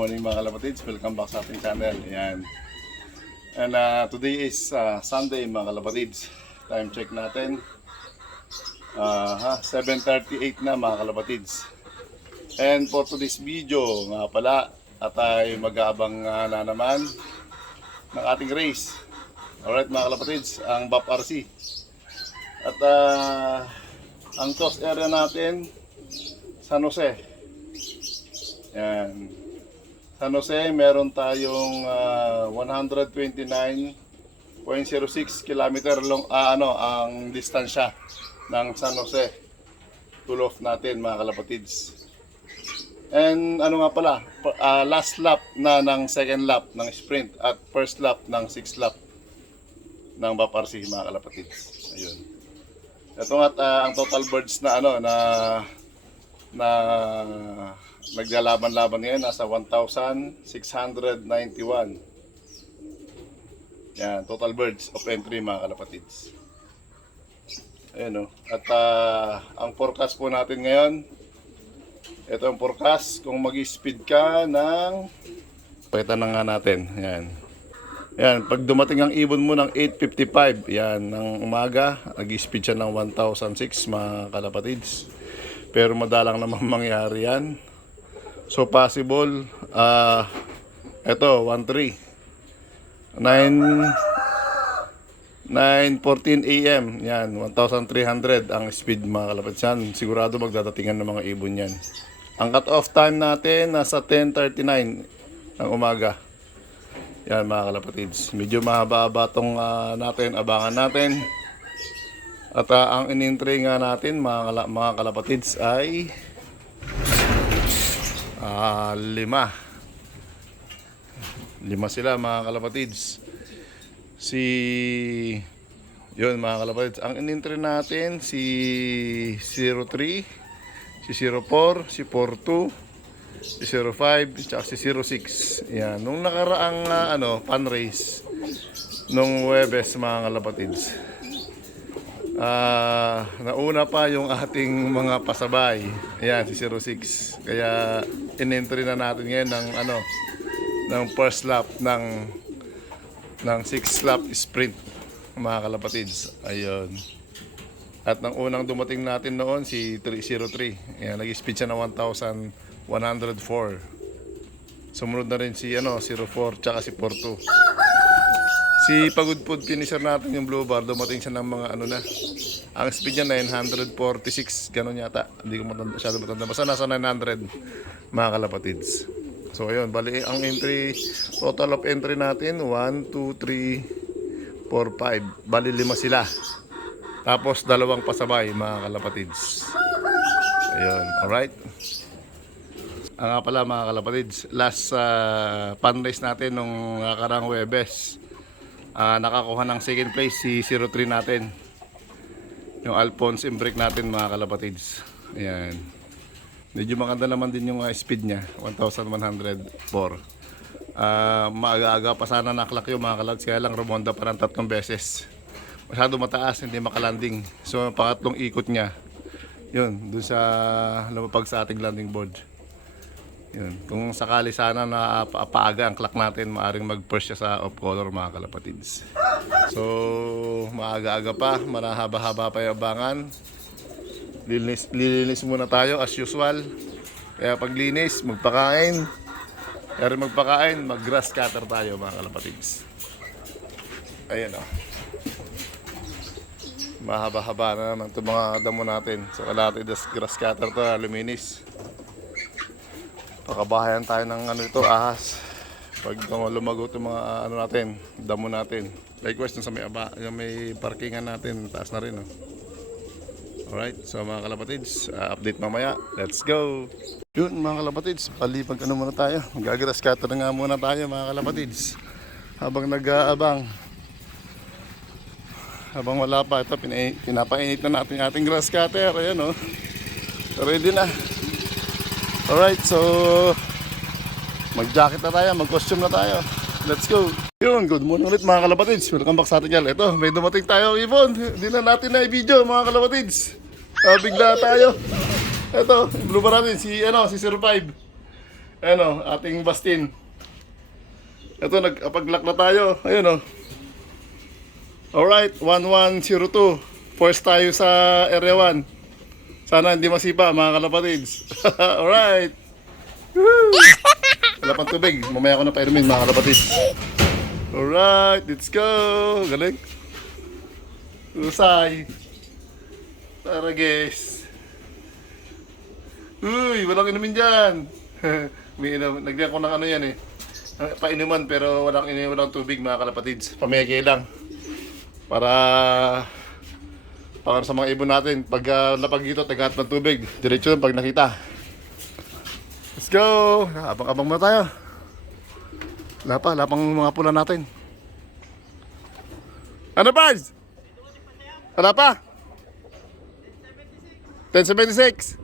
Morning mga kalapatids, welcome back sa ating channel. Ayan. And today is Sunday mga kalapatids. Time check natin. 7:38 na mga kalapatids. And for today's video nga pala, at ay mag-aabang na naman ng ating race. Alright mga kalapatids, ang BAP RC. At ang toss area natin, San Jose. Yan. San Jose, meron tayong 129.06 kilometer long ang distansya ng San Jose Tulof natin mga kalapatids. And ano nga pala, last lap na ng second lap ng sprint at first lap ng 6th lap ng BAP RC mga kalapatids. Ayun. Ito nga ang total birds na na naglalaban-laban ngayon nasa 1,691. Yan, total birds of entry mga kalapatids. Ayun o. At ang forecast po natin ngayon, ito ang forecast kung mag-speed ka ng pakita na nga natin. Yan. Yan, pag dumating ang ibon mo ng 8:55, yan, ng umaga, nag-speed siya ng 1,006 mga kalapatids. Pero madalang naman mangyari yan. So possible, ito, 1:03. 9:14 AM, yan, 1,300 ang speed mga kalapatids yan. Sigurado magdadatingan ng mga ibon yan. Ang cut-off time natin nasa 10:39 ng umaga. Yan mga kalapatids. Medyo mahaba-haba itong abangan natin. At ang in-entry nga natin mga kalapatids ay 5 sila mga kalapatids. Yun mga kalapatids, ang in-entry natin si 03, si 04, si 42, si 05, at si 06. Yan, nung nakaraang fan race nung Huwebes mga kalapatids, nauna pa yung ating mga pasabay. Ayan, si 06. Kaya in-entry na natin ngayon ng first lap ng 6th lap sprint mga kalapatids. Ayun. At nang unang dumating natin noon si 303. Ayan, nag-speed siya ng 1,104. Sumunod na rin si 04 tsaka si 42. Si Pagudpud finisher natin yung blue bar, dumating siya ng mga ang speed niya 946, ganun yata. Hindi ko masyado matanda. Basta nasa 900 mga kalapatids. So ayun, bali ang entry, total of entry natin 1, 2, 3, 4, 5. Bali 5 sila. Tapos 2 pasabay mga kalapatids. Ayun, alright. Nga pala mga kalapatids, last fan race natin nung nakarang Huwebes, nakakuha ng second place si 03 natin, yung Alphonse Imbrick natin mga kalapatids. Ayan, medyo maganda naman din yung speed nya, 1,104. Maaga-aga pa sana naklak yung mga kalapatids, kaya lang rumonda pa ng 3 beses. Masyado mataas, hindi makalanding. So pangatlong ikot nya, yun, dun sa lumapag sa ating landing board. Yun. Kung sakali sana na paaga ang clock natin, maaring mag-push siya sa off color mga kalapatids. So maaga-aga pa, manahaba-haba pa yung abangan. Lilinis muna tayo as usual. Kaya paglinis, magpakain. Kaya rin magpakain, mag-grass cutter tayo mga kalapatids. Ayan o. Mahaba-haba na naman itong mga damo natin. So kalapit grass cutter to, luminis. Pakabahayan tayo ng ito, ahas. Pag lumago itong mga natin, damo natin. Likewise sa may parkingan natin, taas na rin. Alright, so mga kalapatids, update mamaya. Let's go! Yun mga kalapatids, palipag muna tayo. Gagaras cutter na nga muna tayo mga kalapatids. Habang nag-aabang. Habang wala pa, ito pinapainit na natin ating grass cutter. Ayan o. Ready na. Alright, so mag-jacket na tayo, mag-costume na tayo. Let's go! Yun, good morning ulit mga kalapatids. Welcome back sa ating channel. Ito, may dumating tayo ibon. Hindi na natin na i-video mga kalapatids. Bigla tayo. Ito, blue bar natin, si 05. Ayan o, ating Bastin. Ito, nagpag-lock na tayo. Ayun o. Alright, 1102. First tayo sa area 1. Sana hindi masipa, mga kalapatids. Alright. Woo! Wala pang tubig. Mamaya ko na painumin, mga kalapatids. Alright, let's go. Galing. Usay. Tara, guys. Uy, walang inumin dyan. Nagdiyan ko ng ano yan eh. Painuman pero walang tubig, mga kalapatids. Pameke lang. Para sa mga ibon natin. Pag lapag dito, tagahat ng tubig. Diretso yun pag nakita. Let's go! Abang-abang muna tayo. Lapang mga pula natin. Ano, Bards? Wala pa? 1076.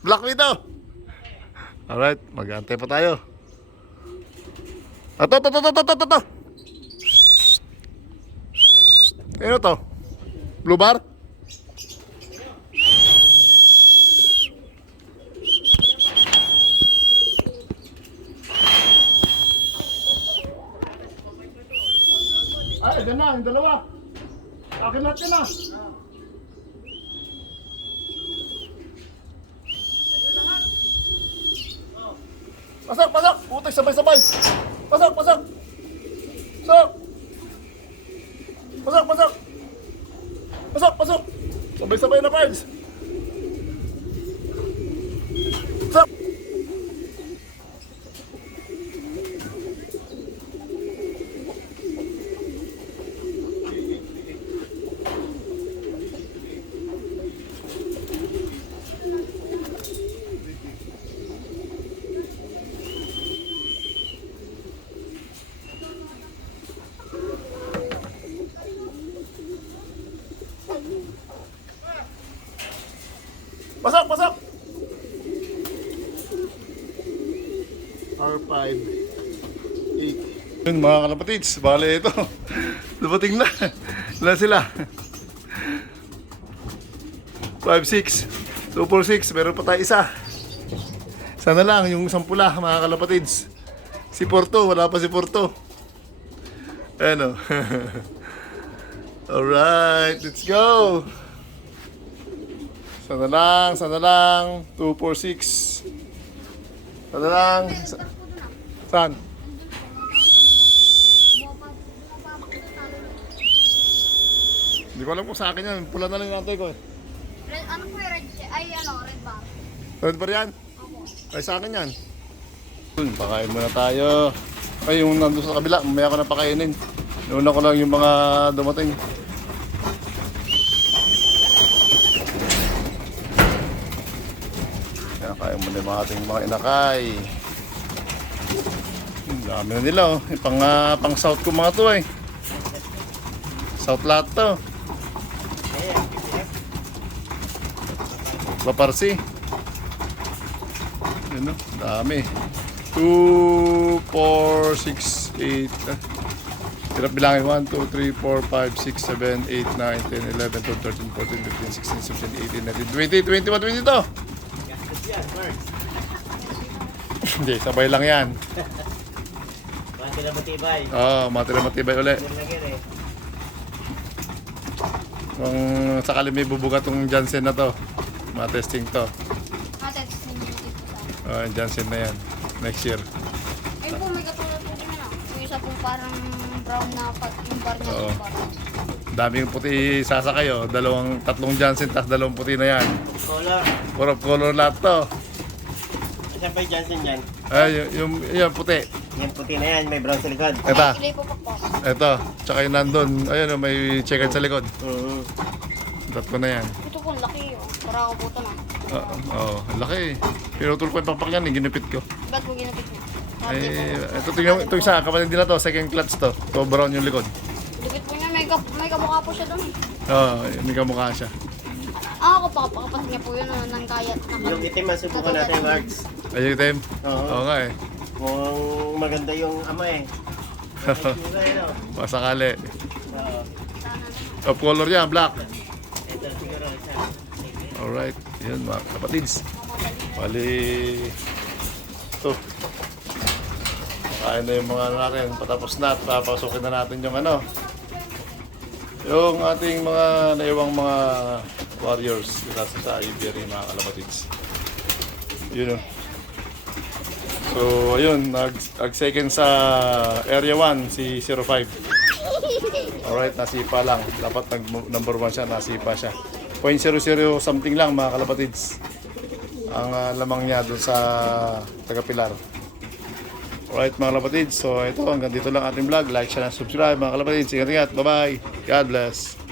Black Widow. Alright, mag-aantay pa tayo. Ito. Ano to? Blue bar? Ay, dyan na, yung dalawa. Akin natin na. Pasok! Putik, sabay-sabay! Pasok! Pasok! Sabay-sabay na, Pards! Pasok! Pasok! R5 8. Yun, mga kalapatids, bale ito. Dumating na. Ilan sila? 5-6 2-4-6, meron pa tayo isa. Sana lang yung isang pula, mga kalapatids. Si Porto, wala pa si Porto. Ano? Alright, let's go. Sana lang. 2-4-6. Sana lang. Saan? Hindi ko alam kung sa akin yan. Pula na lang yung natay ko eh. Red, ano po yung red? Ay, red bar. Red bar yan? Opo. Ay, sa akin yan. Pakain muna tayo. Ay, yung nandun sa kabila, mamaya ko na pakainin. Nauna ko lang yung mga dumating. Kaya muna yung mga ating mga inakay. Dami na nila oh. Pang south ko mga to eh. South lahat to. Laparsi. Yun oh, dami. 2, 4, 6, 8. Hirap bilangin. 1, 2, 3, 4, 5, 6, 7, 8, 9, 10, 11, 12, 13, 14, 15, 16, 17, 18, 19, 20, 21, 22. Hindi, sabay lang yan. Matira matibay. Oo, matira-matibay ulit. Kung sakali may bubuga tong Jansen na to, ma-testing to. Ate, po sa Jansen na yan. Next year. ayun po, may katulad po din na. Yung isa pong parang brown na yung bar niya. Oo. Yung bar. Daming puti sasakay oh. Tatlong Jansen, tas dalawang puti na yan. Color. Puro color lahat to. Isa pa yung Johnson yan. Ay, yung puti. Yung puti na yan, may brown sa likod. Ito. Kilay po po. Ito. Tsaka yung nandun. Ayun oh, may checkered sa likod. Tatlo na yan. Ito po, laki. Para ako po ito na. Oo, laki. Pinutol ko yung pakpak yan, ginupit ko. Ba't mo ginapit niya? Ito tingnan, ito isa, kapatid nila to, second clutch to. To brown yung likod. Lupit po niya, may kamukha po siya doon. Oo, may kamukha siya. Ako pa, kapatid niya po yun nang kayat na Yung itim, masubukan natin yung arts. Ayun yung time? Oo. Oo nga eh. Kung maganda yung ama eh. Masakali. Oo. Top color yan, black. Ito siguro, Alright, yun mga kapatids. Bali, ito. Kain na yung mga ano natin. Patapos na at papasukin na natin yung ano. Yung ating mga naiwang mga warriors nasa sa Iberia mga kalapatids. Yun o. So, ayun. Nag-second sa Area 1 si 05. Alright, nasipa lang. Dapat number 1 siya, nasipa siya. 0.00 something lang mga kalapatids. Ang lamang niya doon sa Tagapilar. Alright mga kalapatids, so ito hanggang dito lang ating vlog. Like, share, and subscribe mga kalapatids. Ingat-ingat, bye bye. God bless.